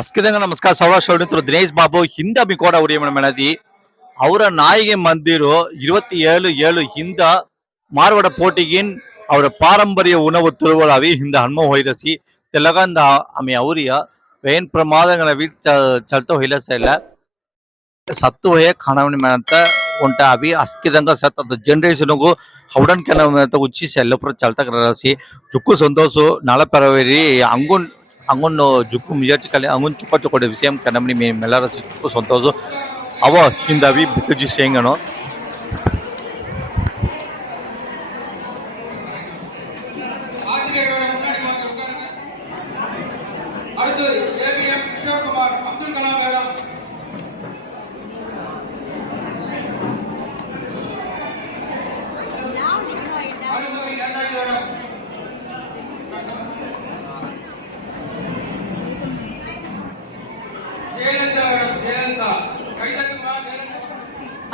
ಅಸ್ಕಿದಂಗ ನಮಸ್ಕಾರ ಸೌರಾಷ್ಟ್ರ ದಿನೇಶ್ ಬಾಬು ಹಿಂದ ಬಿಕೋಡ ಅವ್ರ ಮೆಣದಿ ಅವರ ನಾಯಿಗೆ ಮಂದಿರು ಇರುವತ್ತಿ ಏಳು ಏಳು ಹಿಂದ ಮಾರ್ವಡ ಪೋಟಿಗಿನ್ ಅವರ ಪಾರಂಪರಿಯ ಉಣವು ತುರುವಳ ಅವಿ ಹಿಂದ ಹನುಮ ಹೊಯ್ದಸಿ ತೆಲಗಂದ ಆಮೆ ಅವರಿಯ ವೇನ್ ಪ್ರಮಾದಗಳ ವಿ ಚಲ್ತ ಹೊಯ್ಲಸ ಇಲ್ಲ ಸತ್ತು ಹೊಯ ಕಾಣವಣೆ ಮೇಳಂತ ಉಂಟ ಅವಿ ಅಸ್ಕಿದಂಗ ಸತ್ತ ಜನರೇಷನ್ಗು ಹೌಡನ್ ಕೆಲವು ಉಚ್ಚಿಸಿ ಎಲ್ಲಪ್ಪ ಚಲ್ತಕರಸಿ ಚುಕ್ಕು ಸಂತೋಷ ನಳಪರವೇರಿ ಅಂಗುನ್ அங்கும் ஜுக்கு முயற்சி கலை அங்கும் சுப்பச்சுக்கூடிய விஷயம் கண்டபடி மேலும் எல்லாரும் சுப்பு சந்தோஷம் அவோ இந்தவி பித்துஜி செய்யணும்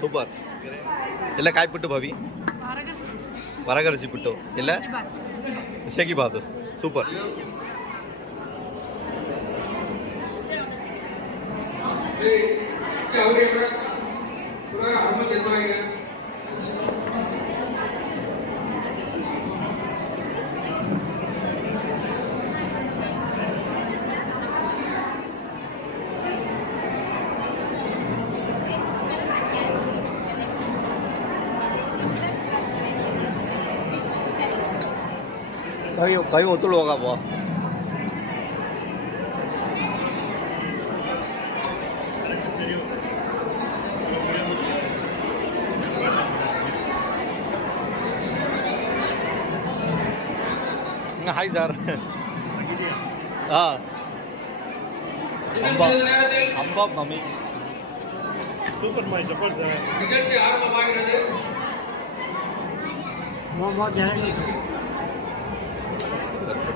சூப்பர் இல்லை காய்ப்புட்டு பவி வரகரிசி புட்டு இல்லை செகி பாதஸ் super Thank you. 가요 가요 어디로 가 봐. 하이 잘. 아. 안밥 안밥 남이. 두번 많이 접었어. 이게 제 아르바이트인데. 뭐뭐 잘해.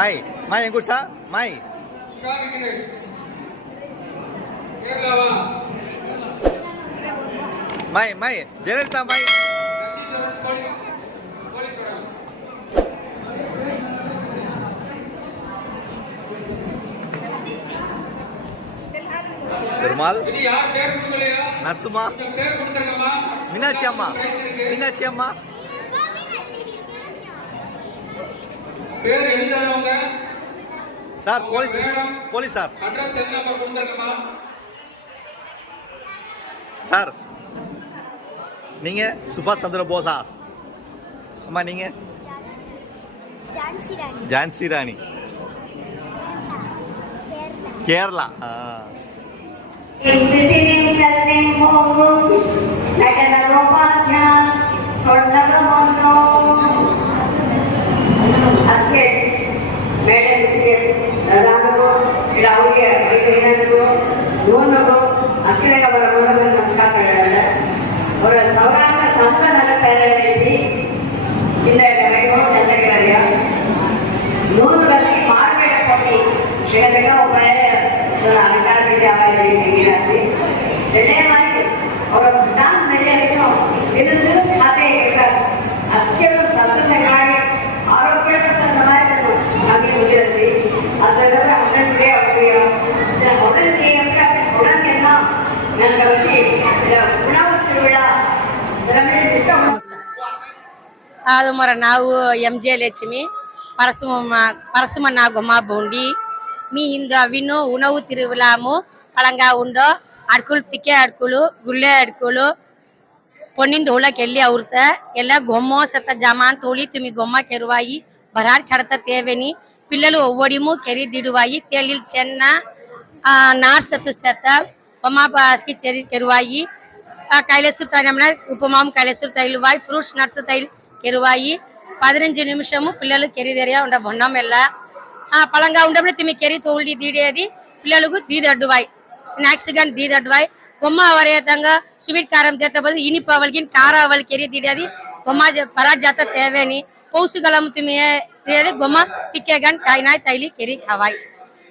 My my ఇంకొస my sir beginners చేర్లవా my my దేరంతా my గంధీశరం కొలి కొలి సరాం దెలాల normal ED yuck bet కులియా nurse మా వినాసి అమ్మ వినాసి అమ్మ பேர் எழுதாதவங்க sir police police sir address என்ன நம்பர் கொடுத்துருக்கமா சார் நீங்க சுபாஷ் சந்திர போஸா அம்மா நீங்க ஜான்சி ராணி கேரளா ஆ ஆதமர நாவு எம்ஜே லட்சுமி பரசுமம்மா பரசுமண்ணா கொம்மா பூண்டி மீ இந்த வினோ உணவு திருவிழாமும் பழங்கா உண்டோ அடுக்குழு திக்கே அடுக்குழு குள்ளே அடுக்குழு பொன்னிந்து உள்ள கெல்லி அவுர்த்த எல்லாம் கொம்மோ செத்த ஜமான் தோழி துமி கொம்மா கெருவாயி வராட் கடத்த தேவைனி பிள்ளை ஒவ்வொடியுமும் கெறி திடுவாயி தேலில் சென்ன நார் சத்து செத்த பொம்மாஸ்கி செறி கெருவாயி கைலசூர் தாயம்னா உப்புமாவும் கைலசூர் தயில் வாய் ஃப்ரூட்ஸ் நர்ஸு தயில் కెరువాయి పదినంచి నిమిషము పిల్లలు కెరీదెరియా ఉండ బొండం ఆ పలంగా ఉండేప్పుడు తిమి కెరి తోల్డి దీడేది పిల్లలకు దీదడ్డువాయి స్నాక్స్ కానీ దీదడ్డువాయి బొమ్మ అవరేతంగా స్వీట్ కారం చేత పోదు ఇని పవలికి కార అవలి కెరీ తీడేది బొమ్మ పరా జాత తేవేని పౌసు గలము తిమియేది బొమ్మ తిక్కే కానీ కాయినాయ్ తైలి కెరీ కావాయి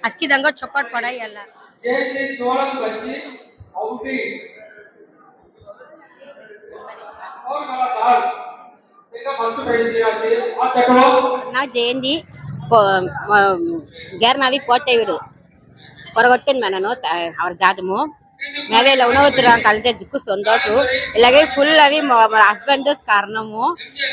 అస్కితంగా చొక్కట్ పడాయి అలా నా జయంతి గేరనావి కోట వీరు పొరగొట్టాను మనను ఆవిడ జాతము మేమే ఇలా ఉండవుతున్నాం కలితే జుక్కు సంతోషం ఇలాగే ఫుల్ అవి మా హస్బెండ్ కారణము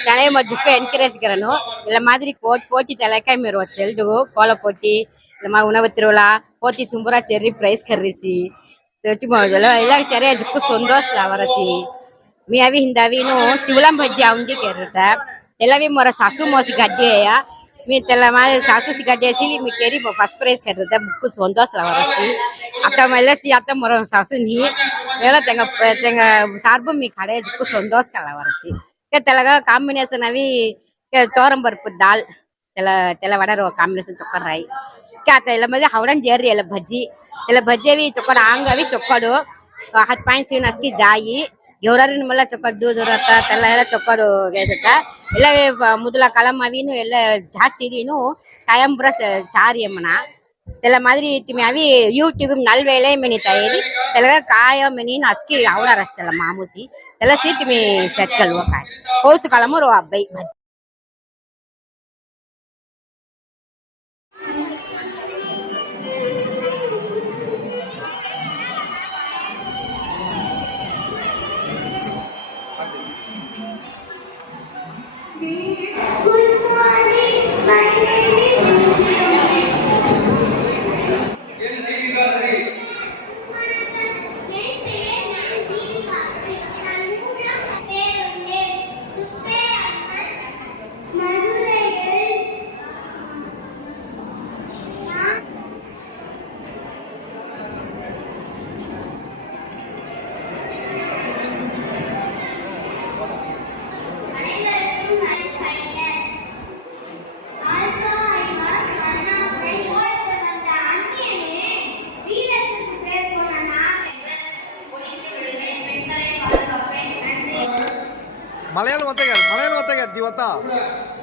నేనే మా జుక్కు ఎంకరేజ్ గలను ఇలా మాదిరి పోటీ పోటీ చెలక మీరు చెల్లు కోల పోటీ మా మా ఉనవత్రుల పోటీ సుంబురా చెర్రీ ప్రైస్ కర్రీసి వచ్చి ఇలా చెరే జుక్కు సంతోషం అవరసి mi hindawi hinda avi no tiulam bhajja undi Ela telavi mora sasu mosi gadde ya mi ma sasu si gadde si mi keri bo fast price kerta buku sonda selawar si atta mela si ata mora sasu ni mela tenga tenga sarbu mi kare buku sonda selawar si ke telaga kamini senavi ke torem pedal. tela tela wana ro kamini sen cokar rai kata ma ja hauran jeri ela bhajji ela bajia wi cokar angga wi cokar do Hat pain siunaski jayi, ಇವರಾದ್ರೆ ನಿಮ್ಮೆಲ್ಲ ಚಪ್ಪಾಡಿ ದೂರ ದೂರ ಅತ್ತೆಲ್ಲ ಎಲ್ಲ ಚಪ್ಪಾಡು ಗೇಸಕ್ಕೆ ಎಲ್ಲ ಮೊದಲ ಕಲಮವಿನು ಎಲ್ಲ ಜಾಸ್ತಿ ಇದೀನು time ಬ್ರ ಸಾರಿ ಅಮ್ಮನ ಎಲ್ಲ ಮಾದರಿ ತಿಮ್ಮಿ ಅವಿ ಯೂಟ್ಯೂಬ್ ನಲ್ ವೇಳೆ ಮೆನಿ ತಾಯಿ ಎಲ್ಲ ಕಾಯ ಮೆನಿನ ಅಸ್ಕಿ ಅವಳ ರಸ್ತೆಲ್ಲ ಮಾಮೂಸಿ ಎಲ್ಲ ಸೀತಿಮಿ ಸೆಟ್ಕಲ್ವ ಕಾಯಿ ಹೋಸು ಕಲಮರು ಅಬ್ಬೈ ಮಲಯಾಳು ಮತ್ತೆ ಮಲಯಾಳು ಮತ್ತೆ ಇವತ್ತ